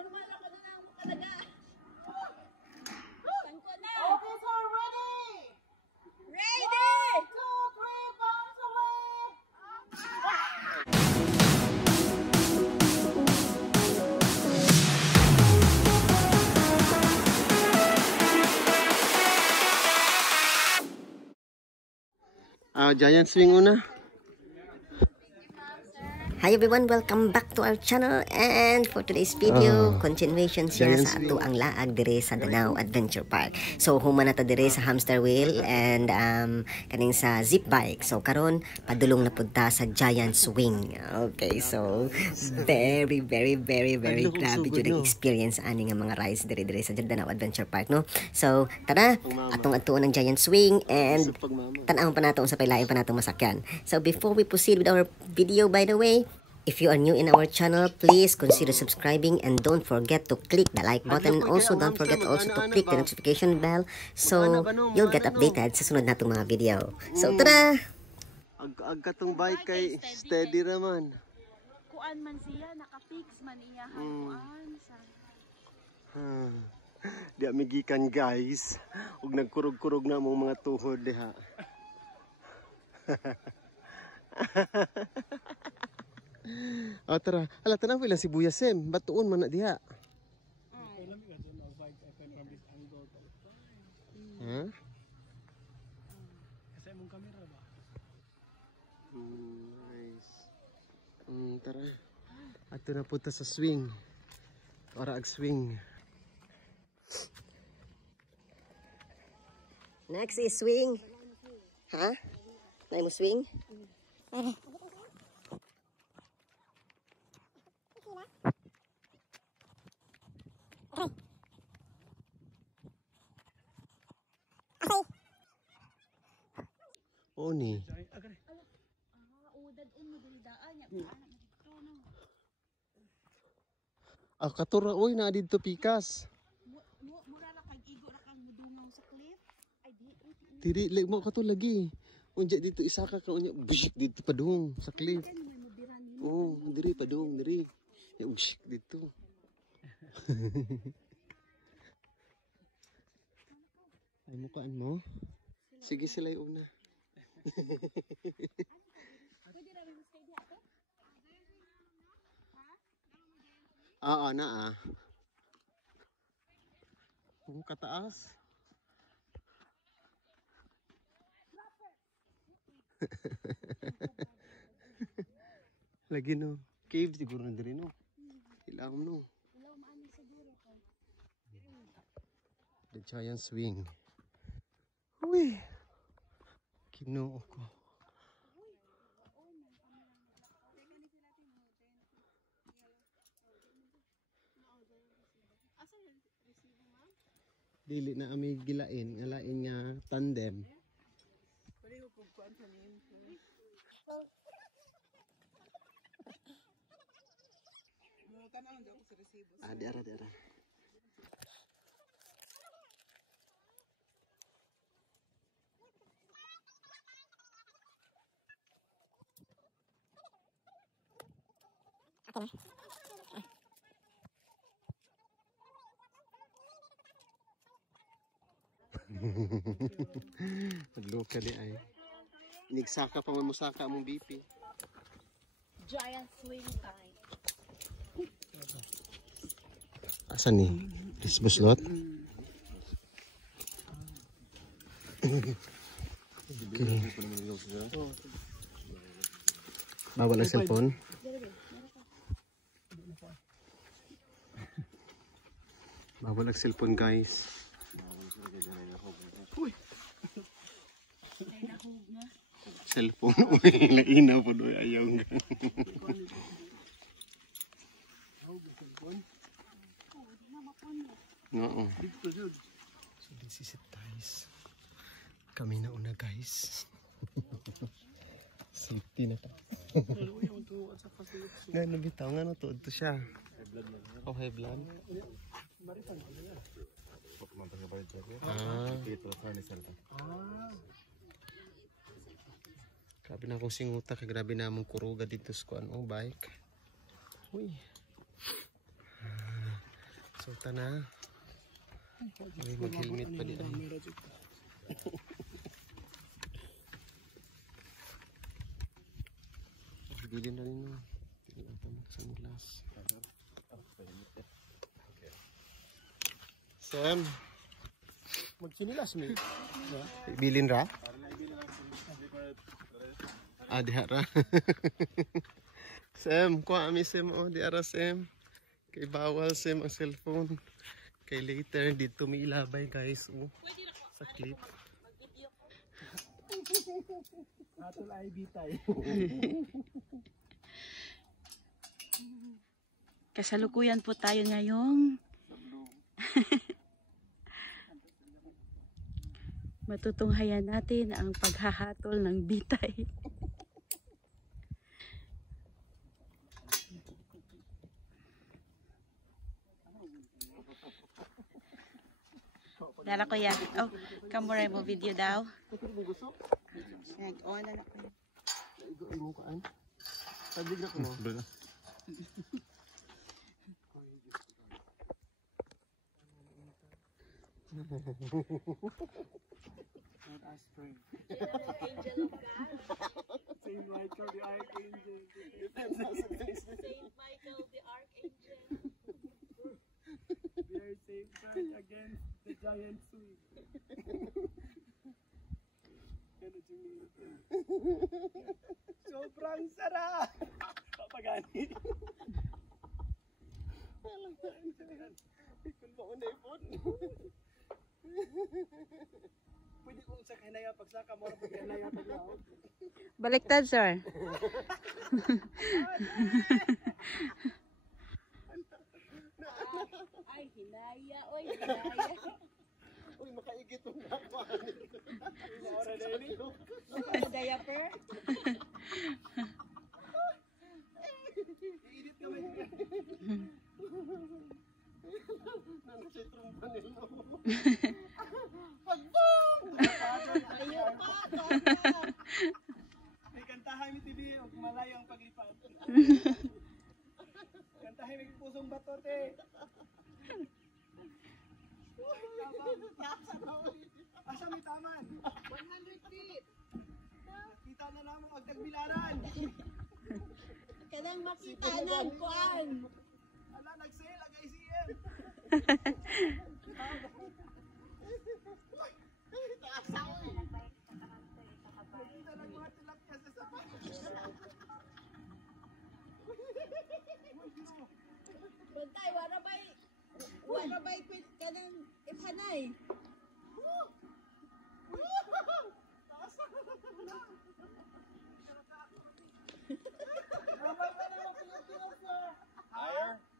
Okay, so ready? Ready! 1, 2, 3, bounce away! Giant swing una. Hi everyone, welcome back to our channel, and for today's video, continuation siya Giant sa ato ang laag dire sa Danao Adventure Park. So human na ta dire sa hamster wheel and kaning sa zip bike. So karon padulong na pud ta sa giant swing. Okay, so very grabe jud ang experience ani nga mga rides dire sa Danao Adventure Park, no? So tara, atong atuon ang giant swing and tan-awon pa nato sa pailain pa natong masakyan. So before we proceed with our video, by the way, if you are new in our channel, please consider subscribing and don't forget to click the like button, and also don't forget also to click the notification bell so you'll get updated sa sunod natong mga video. So tara! Katong bike kay steady raman. Kuan man siya, naka-fix man iya kuan sa. Di migikan guys, ug nagkurog-kurog na mong mga tuhod diha. Tara, ala tanang pila si Buya Sem, batuon man na diha. Kasi mong kamera ba? Nice. Tara. Ato na punta sa swing. Ora ag swing. Next is swing. Ha? Nay mo swing? Oni. Katura oy na didto pikas. Mura ra kag igo ra kang mudungaw sa cliff. Ay Diri like mo kato lagi. Unja dito isa ka unya bushik dito padung sa cliff. Oh, diri padung diri. Ya bushik dito. Ay mukaan mo. Sige sila una. Na kataas. Lagi no. Cave siguro na diri no. Ilaw no. The giant swing. Uy. Kinoo ko. Dili na ami gilain, ngalain nga tandem. Pareho po kuan sa nin. Mo tanawon daw ko sa resibo. Diara. Magloka di ay. Inigsaka pa man mo saka mong BP. giant swing time. Asan ni? This buslot? Okay. Bawal ang cellphone. Bawal ang cellphone guys. Cellphone, uy, lainaw po doon, ayaw nga. Oo. So this is it guys. Kami na una guys. Safety na ta. Nga, nabitaw nga no, tuod to siya. Oh, high blood. Grabe na akong singuta, kaya grabe na among kuruga dito sa kuan o bike. Uy. So tana. May mag-helmet pa di ay. Bilin na rin mo. Bilin pa mag-sunglass. Sam. Magsinilas mo. Bilin ra? Ah, dihara. Sam, kuha kami Sam. Oh, dihara Sam. Kay bawal Sam ang cellphone. Kay later, dito may ilabay guys. Oh, sa clip. Atol ay bitay. Kasalukuyan po tayo ngayong matutunghayan natin ang paghahatol ng bitay. Dala ko yan. Oh, kamura mo video daw. Nag-on na ako. Ay mo kaan. Sabi na ko mo. Not as spring. Saint Michael the Archangel. Saint Michael the Archangel. We are safeguard against the giant swing. Sobrang sarap! Papagani. Kung maunay po. Pwede kong sa kanaya pagsaka mo pag kanaya paglaot. Baliktad, sir. Ay, hinaya. Oy, hinaya. Uy, makaigit mo na ako. Maura na yun eh. Diaper. I-edit kami. Nandun siya trumpa nila. Ayaw pa, May kantahan ni TV, huwag malayo ang paglipat. Kantahan may pusong batote. Asa may taman? 100 feet. Kita na naman ang tagbilaran. Kanang makita ng kuan. Ala, nag-sale ang ICM. Nakita ng mga tilapia sa sapat. Bantay, wala bay kanang ipanay.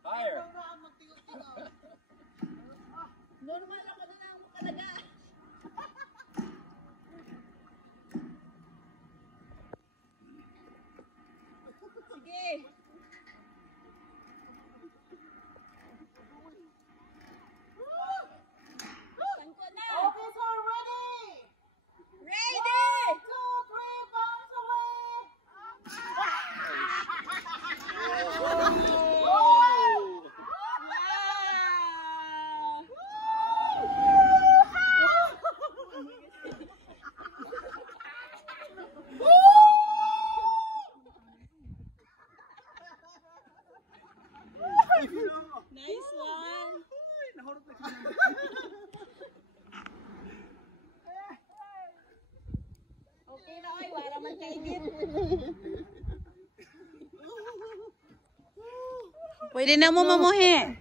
Higher. Normal ako na lang talaga. Sige. Sangko na. Officer ready. Ready. 1, 2, 3, bombs away. Nice one. Nahurot na siya. Okay na oy, wala man kaigit. Pwede na mo mamuhi.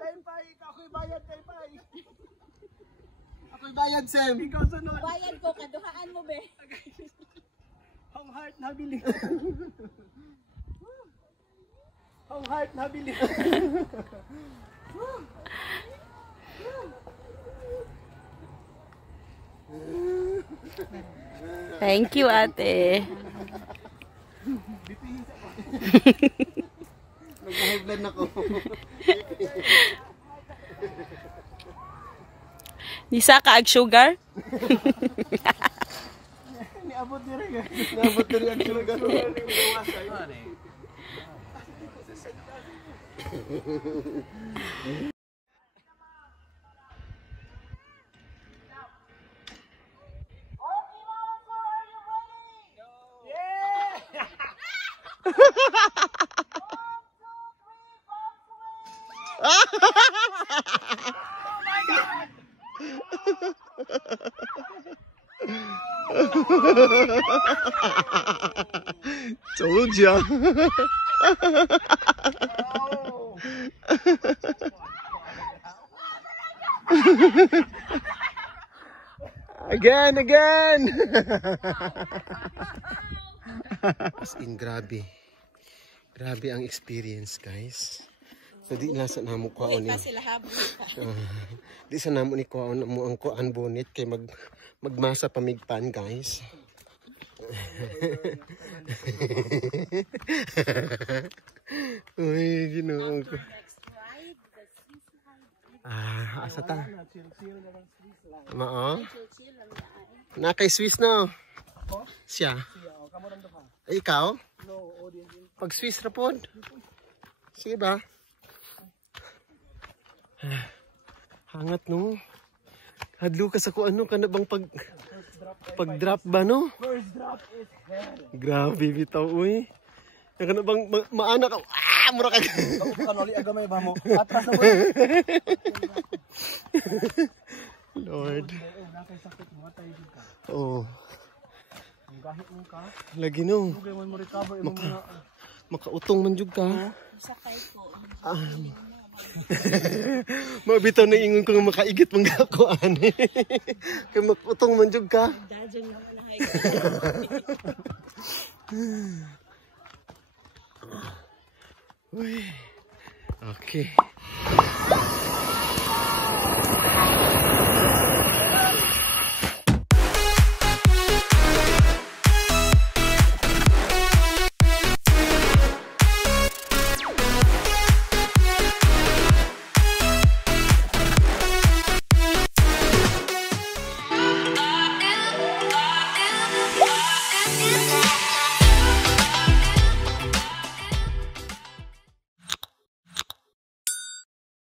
Kain pa, ako'y bayad kay Pai. Ako'y bayad, Sam. Ikaw sunod. Bayad ko, kaduhaan mo be. Ang heart nabili. Ang heart nabili. Thank you, ate. Nag-high blood na ko. Nisa ka ag sugar? Niabot niya rin. Nabot na rin ang sugar. Told ya. Again. As in, grabe. Grabe ang experience, guys. So, di nasa namo kuhaon ni. Di sa namo ni kuhaon mo ang kuan bonit kay magmasa pamigpan, guys. Uy, Ginoo ko. Asa ta? Mao? Na kay Swiss no. Siya. Ay, ikaw? Pag Swiss ra pod. Sige ba? Hangat no. Hadlo ka sa ko ano kana bang pag-drop ba no? First drop is hell. Grabe bitaw uy. Kana bang maana ka. Mura ka. Kanoli agamay ba mo? Atras na mo. Lord. Nakay sakit mo tay jud ka. Oh. Ang gahit mo ka. Lagi no. Ugay mo recover mo na. Makautong man jud ka. Sakay ko. Mabitaw na ingon ko nga makaigit mong gakuan eh. Kaya makutong man jud ka. Dadyang mga nahay Uy. Okay.